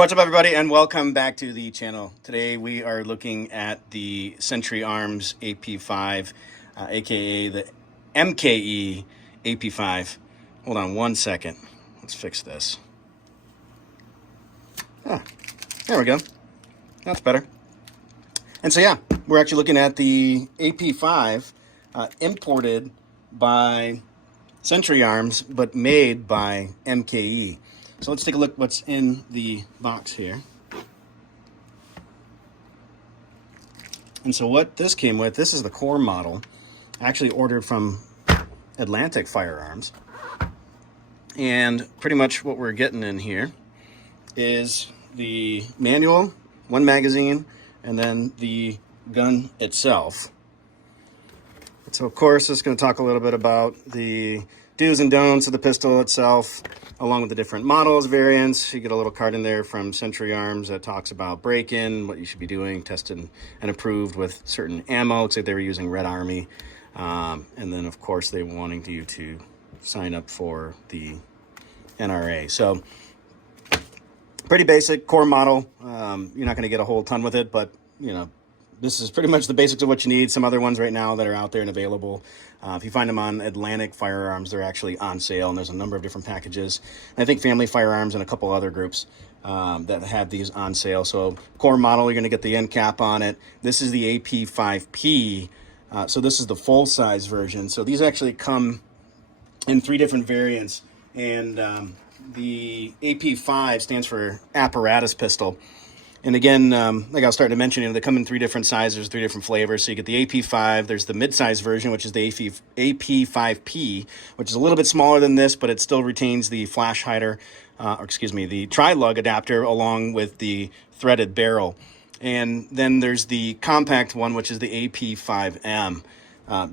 What's up, everybody, and welcome back to the channel. Today we are looking at the Century Arms AP5, aka the MKE AP5. Hold on one second. Let's fix this. Ah, there we go. That's better. And so yeah, we're actually looking at the AP5 imported by Century Arms, but made by MKE. So let's take a look what's in the box here. And so what this came with, this is the core model, actually ordered from Atlantic Firearms. And pretty much what we're getting in here is the manual, one magazine, and then the gun itself. So of course, it's going to talk a little bit about the do's and don'ts of the pistol itself, along with the different models, variants. You get a little card in there from Century Arms that talks about break-in, what you should be doing, tested and approved with certain ammo. Looks like they were using Red Army. And then, of course, they wanting you to sign up for the NRA. So, pretty basic core model. You're not going to get a whole ton with it, but, you know, this is pretty much the basics of what you need. Some other ones right now that are out there and available. If you find them on Atlantic Firearms, they're actually on sale, and there's a number of different packages. And I think Family Firearms and a couple other groups that have these on sale. So core model, you're going to get the end cap on it. This is the AP5P. So this is the full-size version. So these actually come in 3 different variants. And the AP5 stands for apparatus pistol. And again, like I was starting to mention, they come in 3 different sizes, 3 different flavors. So you get the AP5, there's the mid-size version, which is the AP5P, which is a little bit smaller than this, but it still retains the flash hider, the tri-lug adapter, along with the threaded barrel. And then there's the compact one, which is the AP5M.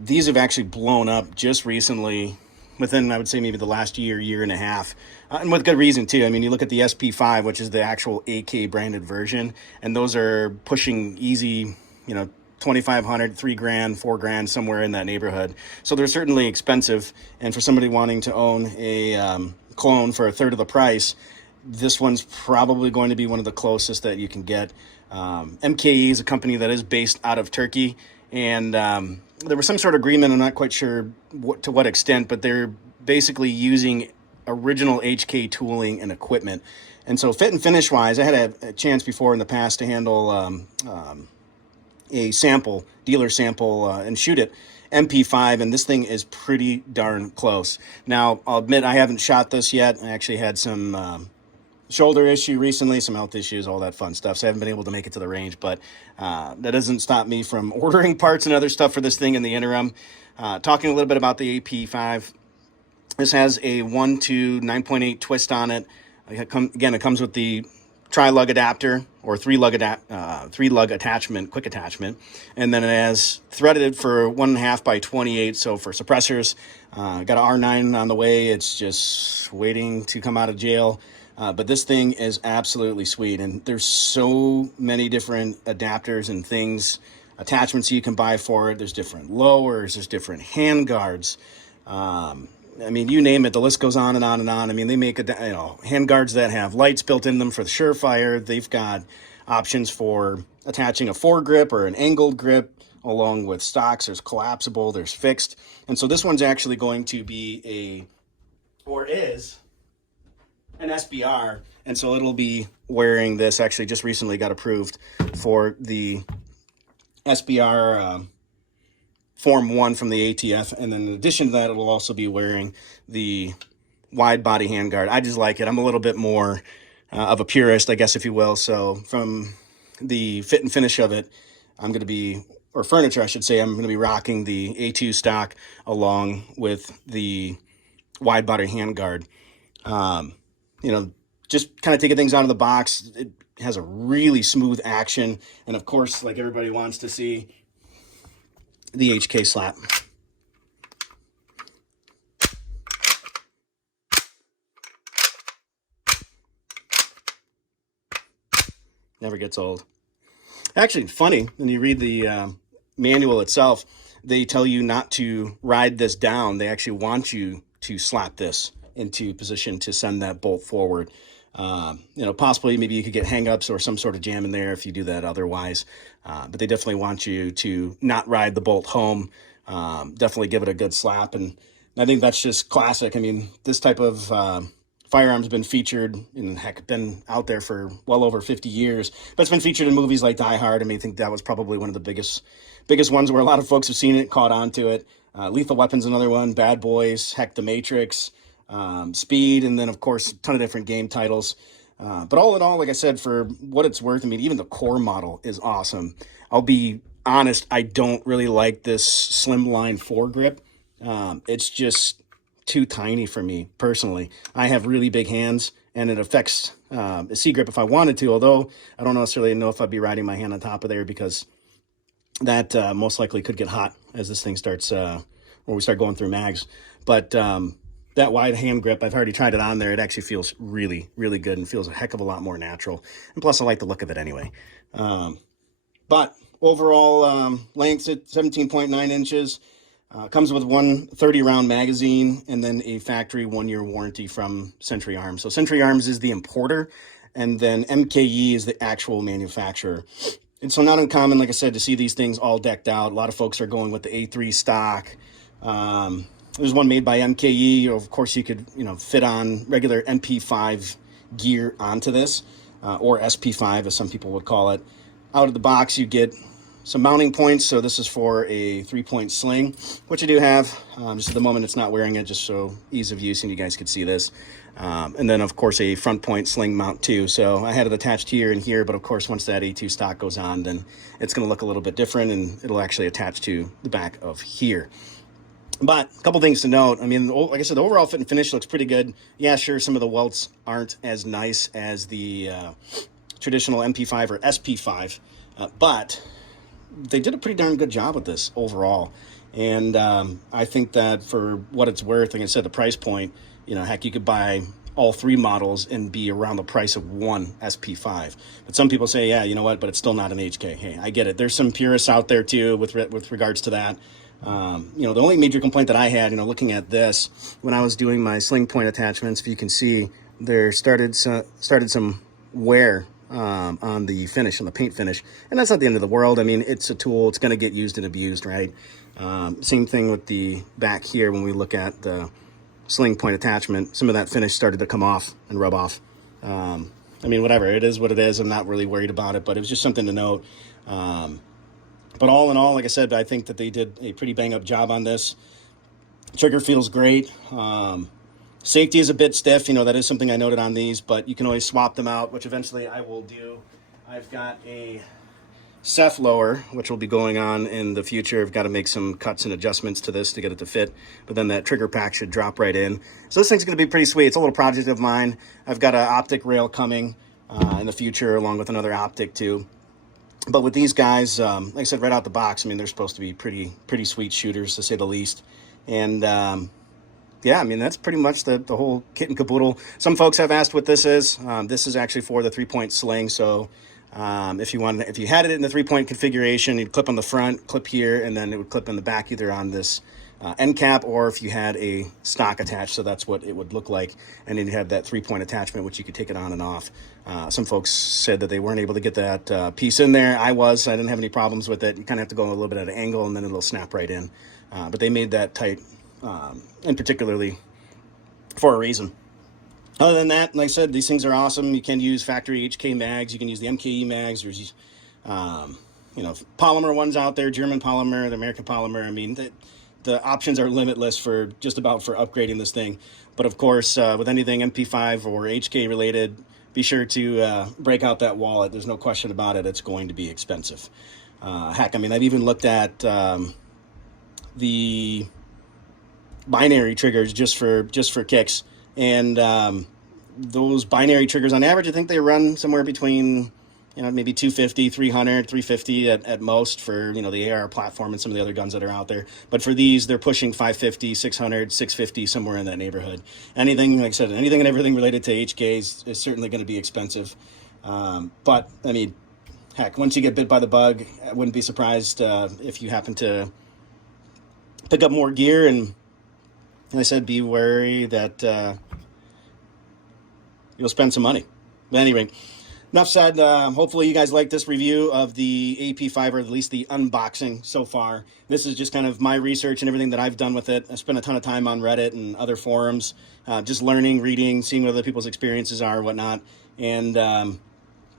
These have actually blown up just recently, within, I would say, maybe the last year and a half. And with good reason, too. I mean, you look at the SP5, which is the actual AK branded version, and those are pushing easy, you know, $2,500, $3,000, $4,000, somewhere in that neighborhood. So they're certainly expensive. And for somebody wanting to own a clone for a third of the price, this one's probably going to be one of the closest that you can get. MKE is a company that is based out of Turkey. And there was some sort of agreement, I'm not quite sure to what extent, but they're basically using original HK tooling and equipment. And so fit and finish wise, I had a chance before in the past to handle a sample, dealer sample, and shoot it, MP5, and this thing is pretty darn close. Now, I'll admit I haven't shot this yet. I actually had some shoulder issue recently, some health issues, all that fun stuff. So I haven't been able to make it to the range, but that doesn't stop me from ordering parts and other stuff for this thing in the interim. Talking a little bit about the AP5. This has a 1 to 9.8 twist on it. Again, it comes with the tri-lug adapter or 3-lug attachment, quick attachment. And then it has threaded for 1.5 by 28. So for suppressors, got an R9 on the way. It's just waiting to come out of jail. But this thing is absolutely sweet, and there's so many different adapters and things, attachments you can buy for it. There's different lowers, there's different hand guards. I mean, you name it, the list goes on and on and on. I mean, they make hand guards that have lights built in them for the Surefire. They've got options for attaching a foregrip or an angled grip, along with stocks. There's collapsible, there's fixed. And so this one's actually going to be is an SBR, and so it'll be wearing this. Actually just recently got approved for the SBR Form 1 from the ATF, and then in addition to that, it'll also be wearing the wide body handguard. I just like it. I'm a little bit more of a purist, I guess, if you will. So from the fit and finish of it, I'm going to be, or furniture I should say, I'm going to be rocking the A2 stock along with the wide body handguard. You know, just kind of taking things out of the box. It has a really smooth action. And of course, like everybody wants to see, the HK slap. Never gets old. Actually, funny, when you read the manual itself, they tell you not to ride this down. They actually want you to slap this into position to send that bolt forward. You know, possibly maybe you could get hangups or some sort of jam in there if you do that otherwise. But they definitely want you to not ride the bolt home. Definitely give it a good slap. And I think that's just classic. I mean, this type of firearm's been featured and heck, been out there for well over 50 years, but it's been featured in movies like Die Hard. I mean, I think that was probably one of the biggest ones where a lot of folks have seen it, caught on to it. Lethal Weapon's another one, Bad Boys, heck, The Matrix, Speed, and then of course a ton of different game titles. But all in all, like I said, for what it's worth, I mean, even the core model is awesome. I'll be honest, I don't really like this slimline foregrip. It's just too tiny for me personally. I have really big hands, and it affects a C-grip if I wanted to, although I don't necessarily know if I'd be riding my hand on top of there, because that most likely could get hot as this thing starts, or we start going through mags. But that wide hand grip, I've already tried it on there. It actually feels really, really good and feels a heck of a lot more natural. And plus, I like the look of it anyway. But overall length at 17.9 inches. Comes with one 30-round magazine and then a factory 1-year warranty from Century Arms. So Century Arms is the importer, and then MKE is the actual manufacturer. And so not uncommon, like I said, to see these things all decked out. A lot of folks are going with the A3 stock. There's one made by MKE. Of course, you could, you know, fit on regular mp5 gear onto this, or SP5 as some people would call it. Out of the box, you get some mounting points. So this is for a 3-point sling, which I do have. Just at the moment, it's not wearing it, just so ease of use, and you guys could see this. And then, of course, a front point sling mount too. So I had it attached here and here, but of course, once that A2 stock goes on, then it's going to look a little bit different, and it'll actually attach to the back of here. But a couple things to note. I mean, like I said, the overall fit and finish looks pretty good. Yeah, sure, some of the welts aren't as nice as the traditional MP5 or SP5, but they did a pretty darn good job with this overall. And I think that for what it's worth, like I said, the price point, you know, heck, you could buy all 3 models and be around the price of one SP5. But some people say, yeah, you know what, but it's still not an HK. Hey, I get it. There's some purists out there too with regards to that. You know, the only major complaint that I had, you know, looking at this, when I was doing my sling point attachments, if you can see, there started some wear on the finish, on the paint finish. And that's not the end of the world. I mean, it's a tool. It's going to get used and abused, right? Same thing with the back here. When we look at the sling point attachment, some of that finish started to come off and rub off. I mean, whatever. It is what it is. I'm not really worried about it, but it was just something to note. But all in all, like I said, I think that they did a pretty bang-up job on this. Trigger feels great. Safety is a bit stiff. You know, that is something I noted on these, but you can always swap them out, which eventually I will do. I've got a Ceph lower, which will be going on in the future. I've got to make some cuts and adjustments to this to get it to fit, but then that trigger pack should drop right in. So this thing's going to be pretty sweet. It's a little project of mine. I've got an optic rail coming in the future, along with another optic too. But with these guys, like I said, right out the box, I mean, they're supposed to be pretty sweet shooters, to say the least. And yeah, I mean, that's pretty much the whole kit and caboodle. Some folks have asked what this is. This is actually for the 3-point sling. So if you had it in the 3-point configuration, you'd clip on the front, clip here, and then it would clip in the back, either on this end cap, or if you had a stock attached. So that's what it would look like. And then you have that 3-point attachment, which you could take it on and off. Some folks said that they weren't able to get that piece in there. I didn't have any problems with it. You kind of have to go a little bit at an angle, and then it'll snap right in. But they made that tight, and particularly for a reason. Other than that, like I said, these things are awesome. You can use factory HK mags. You can use the MKE mags. There's you know, polymer ones out there, German polymer, the American polymer. I mean, the options are limitless for just about for upgrading this thing. But of course, with anything MP5 or HK related, be sure to break out that wallet. There's no question about it. It's going to be expensive. Heck, I mean, I've even looked at the binary triggers just for kicks, and those binary triggers on average, I think they run somewhere between, you know, maybe 250, 300, 350 at most for, you know, the AR platform and some of the other guns that are out there. But for these, they're pushing 550, 600, 650, somewhere in that neighborhood. Anything, like I said, anything and everything related to HK is certainly going to be expensive. But I mean, heck, once you get bit by the bug, I wouldn't be surprised if you happen to pick up more gear. And like I said, be wary that you'll spend some money. But anyway, enough said. Hopefully you guys like this review of the AP5, or at least the unboxing so far. This is just kind of my research and everything that I've done with it. I spent a ton of time on Reddit and other forums, just learning, reading, seeing what other people's experiences are, whatnot. And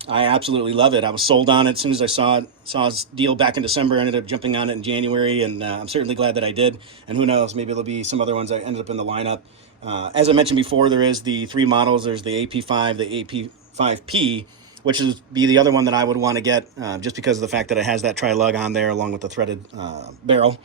I absolutely love it. I was sold on it as soon as I saw his deal back in December. I ended up jumping on it in January, and I'm certainly glad that I did. And who knows, maybe there'll be some other ones that ended up in the lineup. As I mentioned before, there is the 3 models. There's the AP5, the AP5P, which is the other one that I would want to get, just because of the fact that it has that tri-lug on there along with the threaded barrel.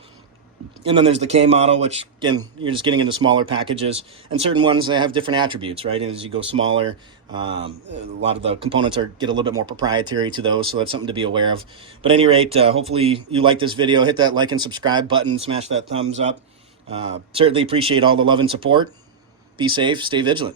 And then there's the K model, which, again, you're just getting into smaller packages, and certain ones, they have different attributes, right? And as you go smaller, a lot of the components get a little bit more proprietary to those, so that's something to be aware of. But at any rate, hopefully you like this video. Hit that like and subscribe button, smash that thumbs up. Certainly appreciate all the love and support. Be safe, stay vigilant.